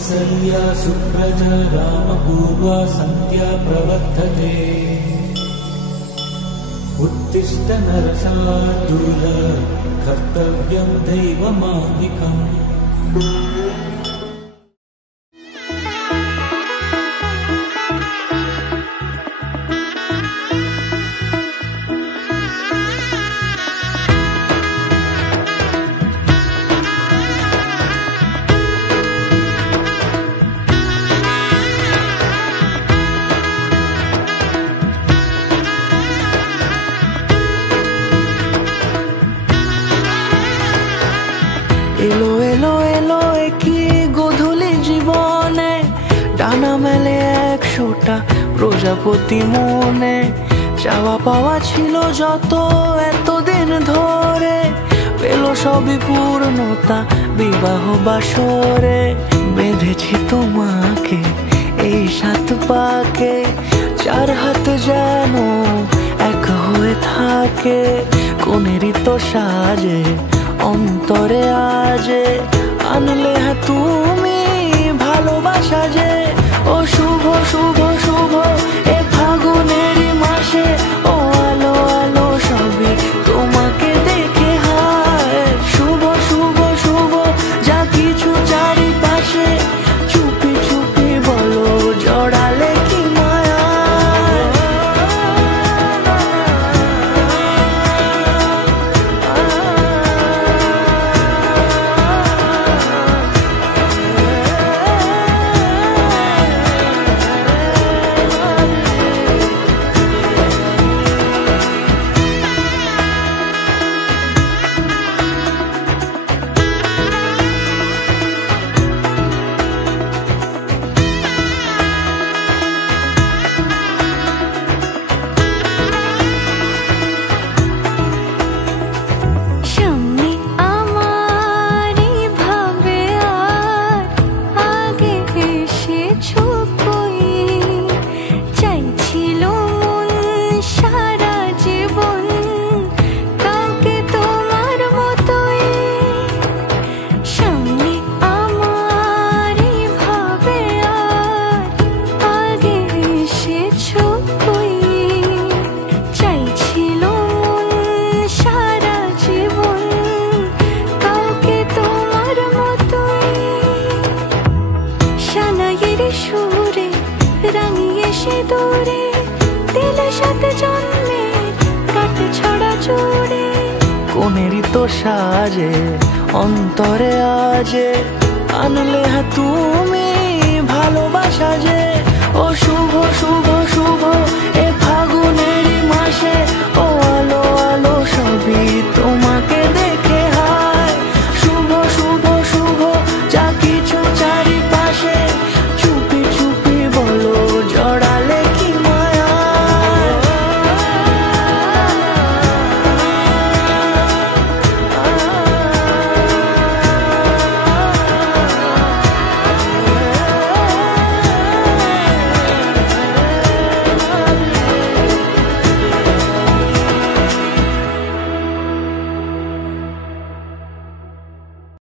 कौसल्या सुप्रजा रामपूर्वा सन्ध्या प्रवर्तते। उत्तिष्ठ नरशार्दूल कर्तव्यं दैवमान्निकम्। এলো এলো এলো কি গোধূলি জীবনে, ডানা মেলে 100টা প্রজাপতি মনে। চাওয়া পাওয়া ছিল যত এতদিন ধরে, পেল সবই পূর্ণতা বিবাহ বাসরে। বেঁধেছি তোমাকে এই 7 পাকে, 4 হাত যেন এক হয়ে থাকে। কোনেরই তো সাজে অন্তরে আজে, আনলে হ্যাঁ তুমি ভালোবাসা যে। ও শুভ শুভ শুভ এ ফাগুনেরই মাসে, ও আলো আলো সবই তোমাকে দেখে হায়। শুভ শুভ শুভ যা কিছু চারিপাশে, চুপি চুপি বলো জড়ালে কি মায়া। কোনেরই তো সাজে অন্তরে আজে, আনলে হ্যাঁ তুমি ভালোবাসা যে। ও শুভ শুভ শুভ এ ফাগুন